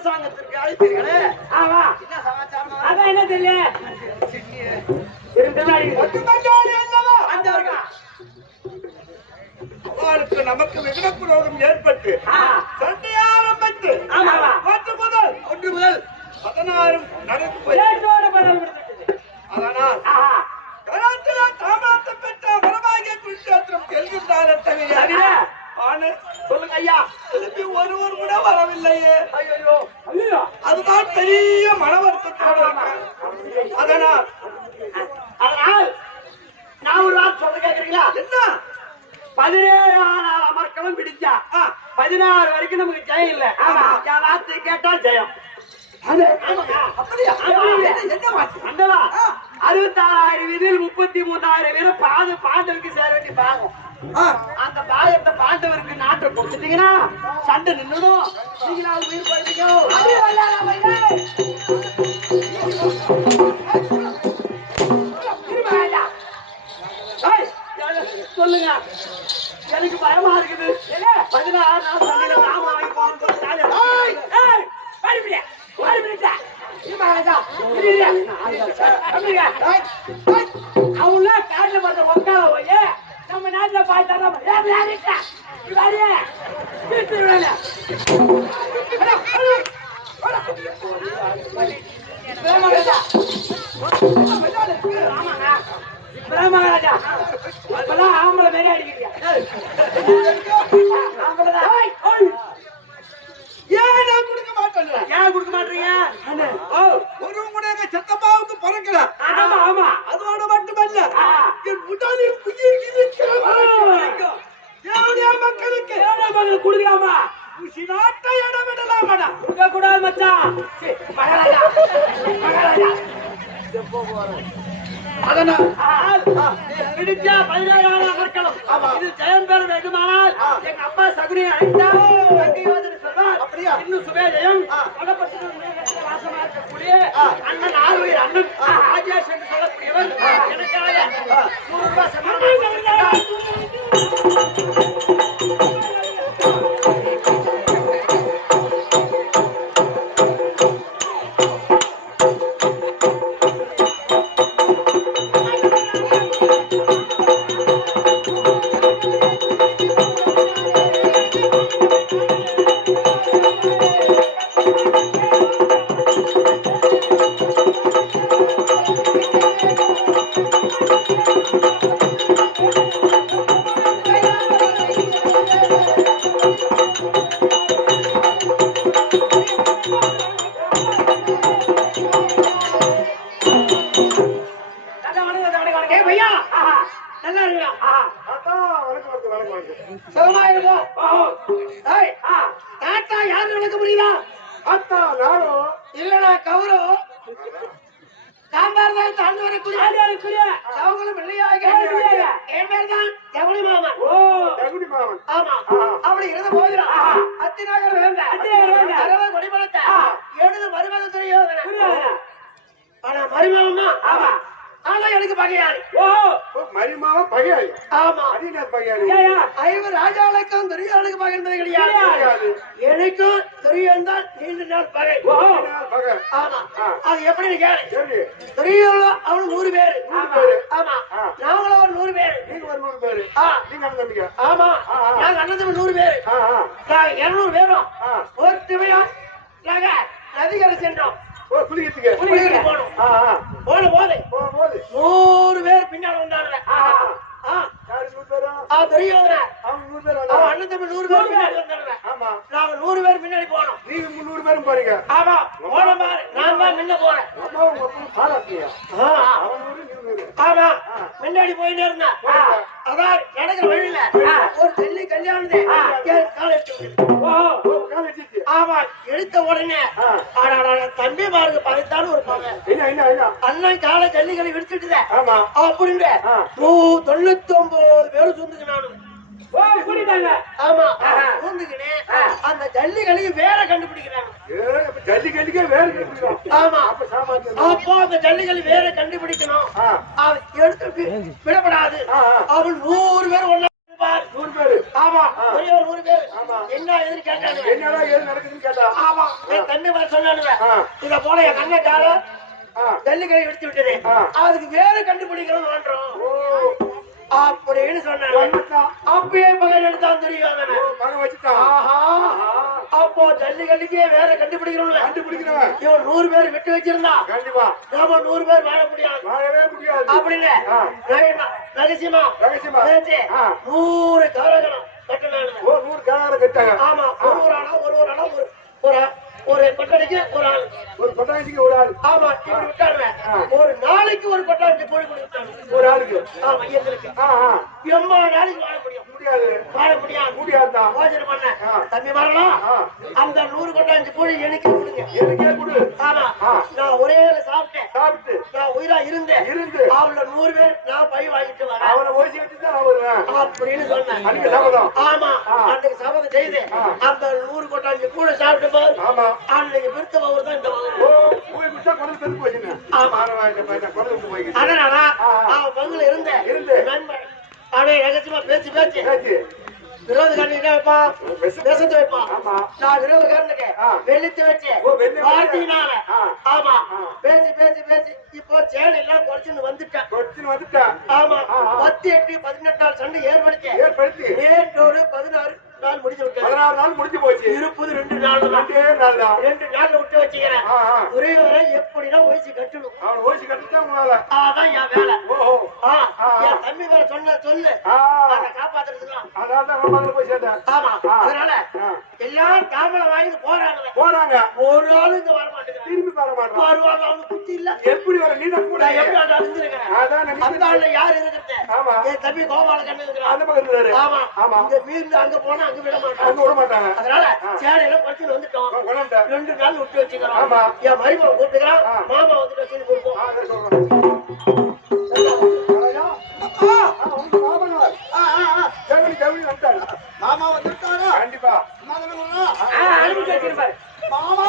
அரசாங்கத்திற்கு அழைத்தீர்களே ஆமா என்ன சமாச்சாரம் அதான் என்ன தெரியல அவளுக்கு நமக்கு விகடப்புரோகம் ஏற்பட்டு சண்டை ஆரம்பித்து ஒன்று முதல் 16 நடந்து போய் அதனால் கலாச்சார தாமாத்த பெற்ற வரமாகிய குருஷேத்திரம் செல்கின்றார் தவிர சொல்லுங்க ஐயா ஒருவர் கூட வரவில்லையே ஐயோ அதுதான் பெரிய மன வருத்தத்தோடு இருக்கேன். அதனால் நான் ஒரு நாள் சொல்ல கேக்குறீங்களா என்ன 17 அமர்க்களம் பிடிச்சா 16 வரைக்கும் நமக்கு ஜெயம் இல்ல யாராத்து கேட்டா ஜெயம் அப்படியா அந்தவா 66,000 வீதியில் 33,000 வீரர் பாண்டவருக்கு சேர வேண்டிய பாகம் அந்த பாகத்தை பாண்டவருக்கு நாட்டை கொடுத்துட்டீங்கன்னா சண்டை நின்னுடும் நீங்களாவது உயிர் படுத்தீங்க சொல்லுங்க எனக்கு பயமா இருக்குது 16 நாள் சண்டையில நாம வாங்கி அவங்கள காட்டுல பார்த்த உட்கார போய் நம்ம நாட்டுல பார்த்தாங்க மகாராஜா இப்பெல்லாம் ஆம்பளை மாரி அடிக்கிறியா ஏன் கொடுக்க மாட்டேன் ஏன் கொடுக்க மாட்டீங்க ஒரு கூட எங்க சத்தம்மாவுக்கு பிறக்கல ஆமா ஆமா அதோட மட்டுமல்ல என் உடலில் உயிர் இருக்கிற மக்களுக்கு குடுக்கலாமா நாட்டை இடமிடலாமடா கொடுக்க கூடாது மச்சான் மகாராஜா மகாராஜா அதனால் பிடிச்சா 17 அமர்க்களம் இது ஜெயம் பெற வேண்டுமானால் எங்க அப்பா சகுனியை அழைத்தார் அப்படியா இன்னும் சுபே ஜெயம் வாசமா இருக்கக்கூடிய அண்ணன் ஆளுநர் அண்ணன் ராஜேஷ் என்று சொல்லக்கூடியவர் எனக்காக 100 ரூபாய் சம்பளம் நல்லா இருக்கா யாரு நடக்க முடியுதா இல்லடா கௌரவ சாம்பார் தான் தாண்டு வரக்கூடிய அவங்களும் வெள்ளையாக என் பேர் தான் ஜவுளி மாமன் ஆமா அப்படி இருந்த போதுடா அத்திநாகர் வேந்த கொடிமலத்தை எழுது மருமக தெரியும் ஆனா மருமகமா ஆமா ஆனா எனக்கு பகையாளி மரிமாவ பகையாளி ஆமா அது பகையாளி ஐவர் ராஜாவுக்கும் துரியோனுக்கு பகை என்பது கிடையாது எனக்கும் துரியோன் தான் நீண்ட நாள் பகை ஆமா அது எப்படி கேளு துரியோன் அவனு 100 பேரு ஆமா நாங்களும் ஒரு 100 பேரு நீங்க ஒரு 100 பேரு நீங்க அண்ணன் ஆமா நாங்க அண்ணன் 100 பேரு நாங்க 200 பேரும் ஒருத்தமையா நாங்க நதிகரை சென்றோம் குளிக்கிறதுக்கு போனோம் போன போது 100 பேர் பின்னால வந்தாங்க அண்ணன் தம்பி 100 பேர் பின்னாடி வந்தாங்க நாங்க 100 பேர் பின்னாடி போனோம் நீங்க 300 பேரும் போறீங்க ஆமா போன பாரு நான் தான் முன்ன போறேன் ஆமா முன்னாடி போயிட்டே இருந்தேன் அதான் நடக்கிற வழியில ஒரு தெல்லி கல்யாணத்தை கால எடுத்து ஆமா எடுத்த உடனே தம்பி பாருங்க பகைத்தாலும் ஒரு பகை அண்ணன் காலை ஜல்லிகளை விடுத்துட்டு அப்படின்னு 99 பேரும் சுந்துக்கு நானு ஆமா அந்த ஜல்லிகளையும் வேற கண்டுபிடிக்கிறாங்க ஜல்லிக்கட்டுக்கே வேற ஆமா அப்போ அந்த ஜல்லிகளை வேற கண்டுபிடிக்கணும் எடுத்து விடப்படாது அவள் 100 பேர் ஒண்ணா வந்தார். 100 பேரு. ஆமா, ஒரே ஒரு 100 பேர். ஆமா. என்ன எதுன்னு கேட்டாங்க. என்னடா ஏது நடக்குதுன்னு கேட்டா. ஆமா, என் தம்பி மேல சொன்னானுங்க. ஆ. இத போல என் கண்ணை கால ஆ. ஜல்லிக்கடை எடுத்து விட்டது. ஆ. அதுக்கு வேற கண்டுபிடிக்கணும் பண்றோம் ஓ. அப்படின்னு சொன்னாங்க. வந்துட்டான். அப்பயே பகல் எடுத்தான் தெரியும் அவனை. ஓ, மகன் வச்சுட்டான். ஆஹா, ஆஹா. அப்போ ஜல்லிக்கட்டுக்கே வேற கண்டுபிடிக்கணும்ல. கண்டுபிடிக்கிறவன். இவன் 100 பேர் விட்டு வச்சிருந்தா கண்டிப்பா நாம 100 பேர் வாழ முடியாது வாழவே முடியாது. அப்படின்னு ஆ. ரகசியமா ரகசியமா. பேச்சு ஆ. 100 கவலைகளும் கட்டினாங்க. ஓ, 100 கார கட்டாங்க. ஆமா, ஒரு ஆளா ஒரு கொட்டடைக்கு ஒரு ஆள். ஒரு கொட்டாஞ்சிக்கு ஒரு ஆள். ஆமா, இப்படி விட்டாங்க. ஆ. ஒரு நாளைக்கு ஒரு கொட்டாஞ்சி கோழி கொடுத்தாங்க ஒரு ஆளுக்கு. ஆமா, எங்களுக்கு ஆ, ஆ. எம்மா நாளைக்கு வாழ முடியும். முடியாது. வாழ முடியாது. முடியாதுதான். யோசனை பண்ண ஆ. தம்பி வரலாம். ஆ. அந்த 100 கொட்டாஞ்சி கோழி எனக்கு கொடுங்க. எனக்கே கொடு. ஆமா, ஆ. நான் ஒரே சாப்பிட்டேன். சாப்பிட்டு நான் உயிரா இருந்தேன். இருந்து அவள 100 பேர் நான் பை வாங்கிட்டு வரேன் அவனை ஓசி வச்சு தான் நான் வருவேன். அப்படின்னு சொன்னேன். அன்னைக்கு சபதம். ஆமா, ஆ. அன்னைக்கு சபதம் செய்து ஆ. அந்த 100 கொட்டாஞ்சி கூட சாப்பிட்டு போது ஆமா. அன்னைக்கு விருத்த பவர் தான் இந்த ஓ, போய் குடிச்சா குடல் பெருத்து போச்சுங்க. ஆமா. பரவாயில்லை, பரவாயில்லை. குடல் விட்டு போய்க்கு. அதனால ஆ. அவன் பங்குல இருந்தேன். இருந்து. நண்பன் அப்படியே ரகசியமா பேச்சு பேச்சு. விரோதக்காரன் என்ன வைப்பான்? விஷம். விஷத்தை வைப்பான். ஆமா. நான் விரோதக்காரனுக்கு ஆ. வெள்ளித்து வச்சு ஓ, வெள்ளி வார்த்தையினால. ஆ. ஆமா, ஆ. பேசி இப்போ சேன் எல்லாம் குறைச்சுன்னு வந்துட்டேன். கொச்சின்னு வந்துட்டான். ஆமா, ஆ, ஆ. 10, 8, 18 நாள் சண்டை ஏற்படுத்தி ஏற்படுத்தி நேற்றோடு 16 நாள் முடிஞ்சு விட்டேன். 16 நாள் முடிஞ்சு போச்சு. இருப்பது 2 நாள் தான். 2 நாள் தான். 2 நாள்ல விட்டு வச்சுக்கிறேன். ஆ, ஆ. ஒரே வரை எப்படிதான் ஒழிச்சு கட்டணும். அவன் ஓசி கட்டிட்டா உங்களால. அதான் என் வேலை. ஓஹோ. ஆ, ஆ. என் தம்பி வேற சொன்ன சொல்லு ஆ. அதை காப்பாத்துறதுதான். அதான் தான் நம்ம போய் சேர்ந்தேன். ஆமா, ஆ. அதனால ஆ. எல்லாரும் தாமலை வாங்கி போறாங்க. போறாங்க. ஒரு ஆளு இங்க வர மாட்டேங்கிறான். திரும்பி வர மாட்டான். வருவாங்க, அவனுக்கு புத்தி இல்ல. எப்படி வர நீதான் கூட. நான் எப்படி அங்க அறிஞ்சிருக்கிறேன். அதான் அந்த நினைக்கிறேன். ஆளுல யாரு இருக்கிறது? ஆமா. என் தம்பி கோபால கண்ணு இருக்கிறான். அந்த பக்கத்துல இரு. ஆமா, ஆமா. இங்க வீர்ல அங்க போனா அங்க விட மாட்டான். அங்க விட மாட்டாங்க. அதனால ஆ. சேனையில படுத்துட்டு வந்துட்டோம். கொண்டாண்ட. 2 நாள் விட்டு வச்சுக்கிறோம். ஆமா. என் மருமகன் கூப்பிட்டுக்கிறான். ஆ. மாமா வந்துட்டு வச்சு கொடுப்போம். அதை சொல்றேன். ஐயா. உங்க மாமனார். ஜவுளி வந்துட்டாரு. மாமா வந்துட்டாரா? கண்டிப்பா. அனுப்பிச்சு வச்சிருப்பாரு. மாமா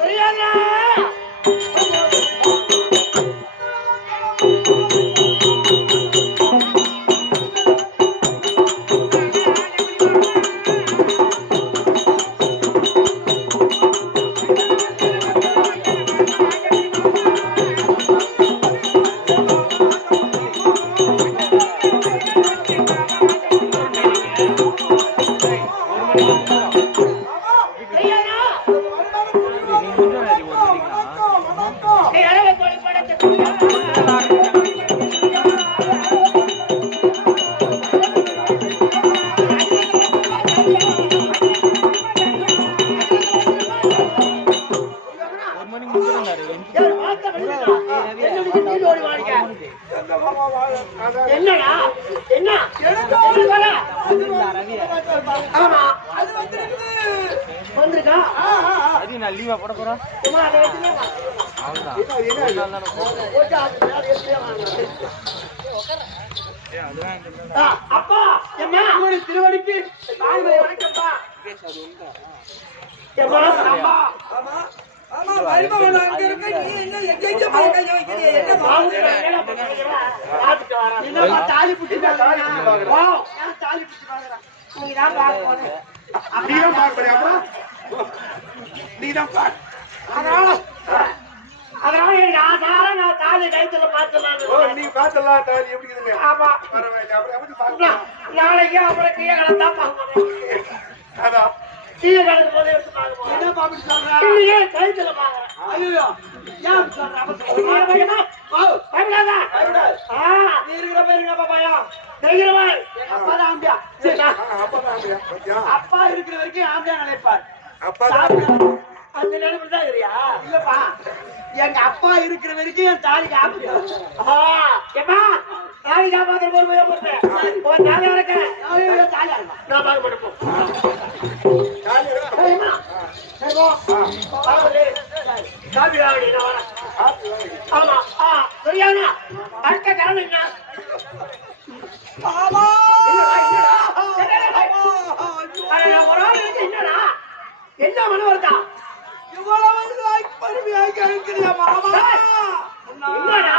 தெரியாதா? தெரியாதா? ஏய், அளவை கோழி படத்தை யார் வார்த்தை பண்ணிருக்கா? என்னுடைய நீர் ஓடி வாடிக்க. என்னடா? என்ன? என்ன வர? ஆமா, அது வந்திருக்குது. வந்திருக்கா? நான் லீவா போட போறேன் சும்மா அதை வச்சுனே வா. போட்டு அது யார் எப்படியே வாங்க. அப்பா, எம்மா, உங்களுடைய திருவடிக்கு தாழ்மை வணக்கம்ப்பா. எம்மா, அம்மா, ஆமா ஆமா மருமகன் அங்க இருக்க. நீ என்ன எங்க போய் கைய வைக்கிறீங்க? என்ன வாங்க, வேலை பண்ணுறீங்களா? பார்த்துட்டு வரேன். என்னம்மா, தாலி புட்டி பார்க்கறீங்க? வா, ஏன் தாலி புட்டி பார்க்கறேன்? நீங்க தான் பார்க்க போறேன். நீதான் பார்க்கறியா அப்புறம்? நீதான் பார். அதனால எனக்கு ஆசார நான் தாலி கைத்துல ஓ, மாத்தலாம். நீ பார்த்தலாம் தாலி எப்படி இருக்குதுங்க? ஆமா, பரவாயில்லை. அப்புறம் எப்படி பார்க்கலாம்? நாளைக்கு அப்புறம் கீழே தான் பார்க்க போறேன். அதான். கீழே கிடக்கு போதே எடுத்து பார்க்க போறேன். என்ன பாப்பி சொல்றா? இல்லையே, கைத்துல பார்க்கறேன். ஐயோ ஏன் அப்படி சொல்ற? அவசரம். பயப்படாதா? பயப்படாதா? பயப்படாத. ஆ, நீ இருக்கிற பேருங்க பாப்பாயா? தைரியமா இரு. எங்க அப்பா தான் ஆம்பியா. சரிடா. அப்பதான் அப்படியா? பாத்தியா? அப்பா இருக்கிற வரைக்கும் ஆம்பியா நினைப்பார். அப்பதான் அந்த நிலைமை தான் இருக்கியா? இல்லப்பா, எங்க அப்பா இருக்கிற வரைக்கும் என் தாலி ஆம்பியா. ஏம்மா, தாலி காப்பாத்துற பொறுமையா போட்டேன். உன் தாலி இருக்க. ஐயோ தாலி ஆடுமா. நான் பார்க்க மாட்டேன் போ. தாலி இருக்கு. சரிம்மா? சரி போ. பாருங்க. காபி ராவடி, நான் வரேன். ஆமா, சரியானா? அடுத்த காரணம் என்ன? ஆமா என்னடா, என்னடா? அட, நான் ஒரு ஆள் இருக்கேன், என்னடா? என்ன மனம் வருதா? இவ்வளவு பெருமையாக இருக்கிறியா மாமா? என்னடா?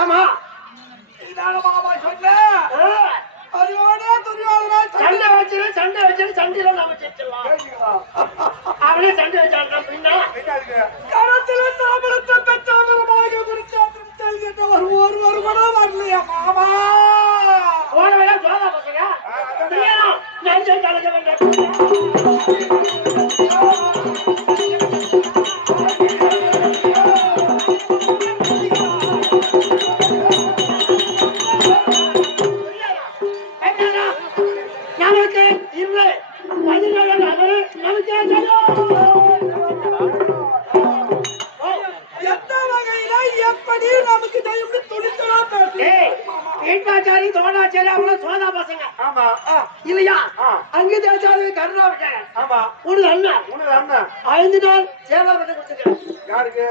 ஆமா சண்டை வச்சு சண்டையில நாம ஜெயிச்சிடலாம். அவனே சண்டை வச்சான் பின்னா போன வேலை சோதா பசங்க நஞ்சை கலக்க வேண்டாம். நமக்கு இல்லை 17 நமக்கு எப்படி நமக்கு வீட்டாச்சாரி தோடாச்சாரி அவங்கள சோதா பசங்க ஆமா இல்லையா அங்கு தேச்சாரி கருணாவிட்ட ஆமா உனது அண்ணன் உனது அண்ணன் 5 நாள் சேவை பண்ணி கொடுத்துருக்கேன் யாருக்கு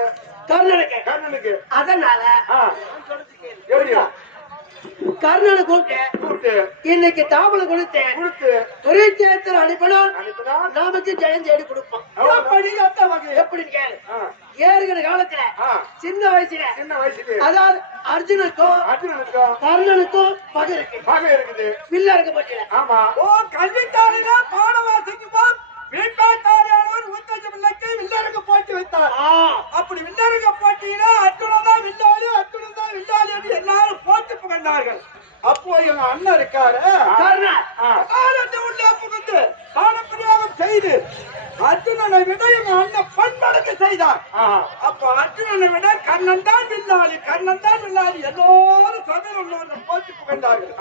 கர்ணனுக்கு கர்ணனுக்கு அதனால எப்படியா கர்ணனை கூப்பிட்டு இன்னைக்கு தாமலை கொடுத்து துரைச்சேத்தர் அனுப்பினால் நமக்கு ஜெயம் தேடி கொடுப்பான். எப்படின்னு கேளு. ஏறுகிற காலத்துல சின்ன வயசுல அதாவது அர்ஜுனுக்கும் கர்ணனுக்கும் பகை இருக்குது வில்ல இருக்க பட்சல ஆமா ஓ கல்வித்தாளில பாடவாசிக்குமா வீட்டாச்சாரியானவர் உத்தஜ பிள்ளைக்கு வில்லருக்கு போட்டி வைத்தார். அப்படி வில்லருக்கு போட்டியில அர்ஜுனன் தான் வில்லாளி என்று எல்லாரும் போட்டி புகழ்ந்தார்கள். அப்போ எங்க அண்ணன் இருக்காரு உள்ளே புகுந்து காலப்பிரயோகம் செய்து அர்ஜுனனை விட எங்க அண்ணன் பண்படங்கு செய்தார். அப்ப அர்ஜுனனை விட கர்ணன் தான் வில்லாளி எல்லோரும் சபையில் உள்ளவர்கள் போட்டி புகழ்ந்தார்கள்.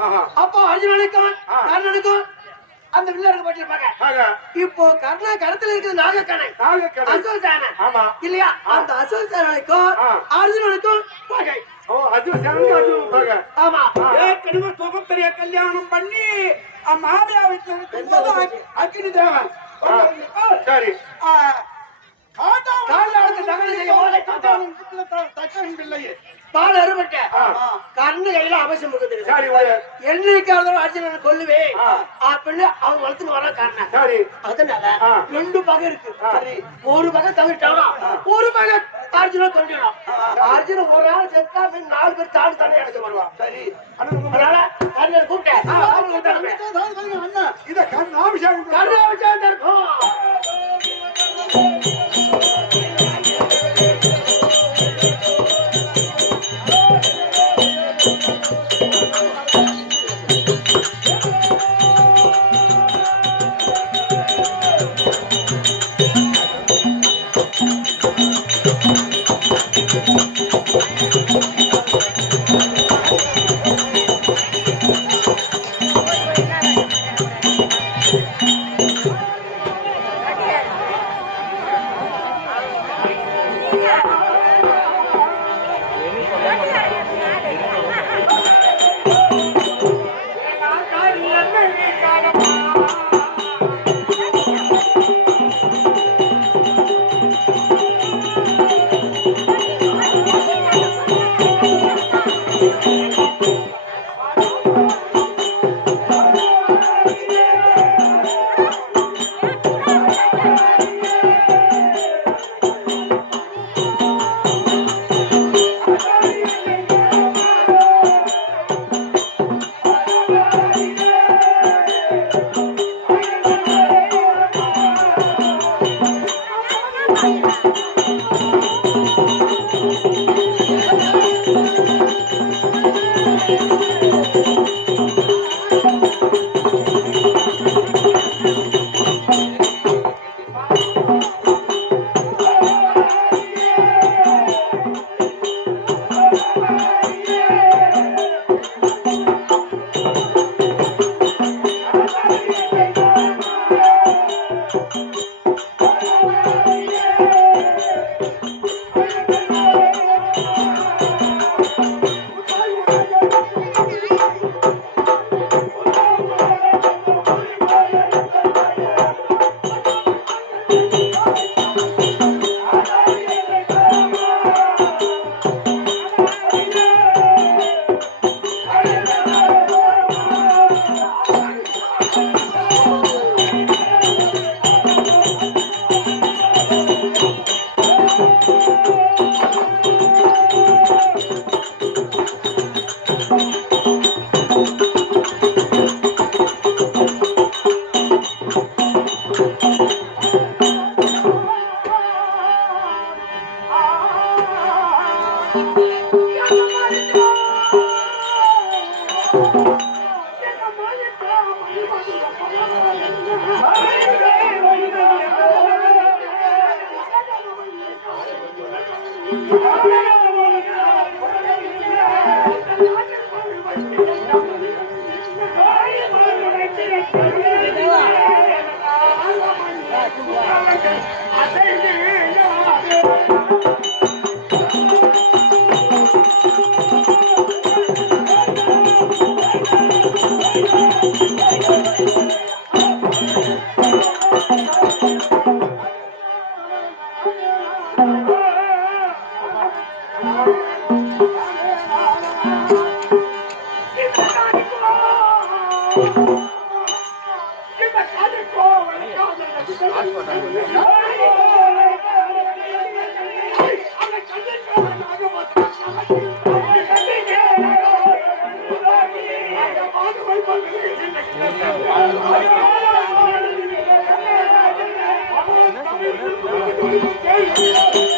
அப்போ அர்ஜுனனுக்கும் கர்ணனுக்கும் அந்த வில்லருக்கு போட்டிருப்பாங்க. இப்போ கர்ண கடத்துல இருக்குது நாகக்கணை அசோசான இல்லையா அந்த அசோசானுக்கும் அர்ஜுனனுக்கும் பகை. ஆமா ஏற்கனவே சுபத்திரிய கல்யாணம் பண்ணி மாமியா வீட்டுல அக்னி தேவன் சரி பால் அறுபட்ட கண்ணு கையில அவசியம் இருக்குது. என்னைக்காவது அர்ஜுனனை கொல்லுவே அப்படின்னு அவங்க வளர்த்துன்னு வர காரணம். அதனால 2 பகை இருக்கு. ஒரு பகை தவிர்த்தாலும் ஒரு பகை அர்ஜுனன் கொண்டுடும். அர்ஜுனன் ஒரு ஆள் செத்தா 4 பேர் தாண்டி தானே எடுத்து வருவான். சரி அதனால கர்ணன் கூப்பிட்டேன் இத கர்ணாபிஷேகம் கர்ணாபிஷேகம் இருக்கும். Hey!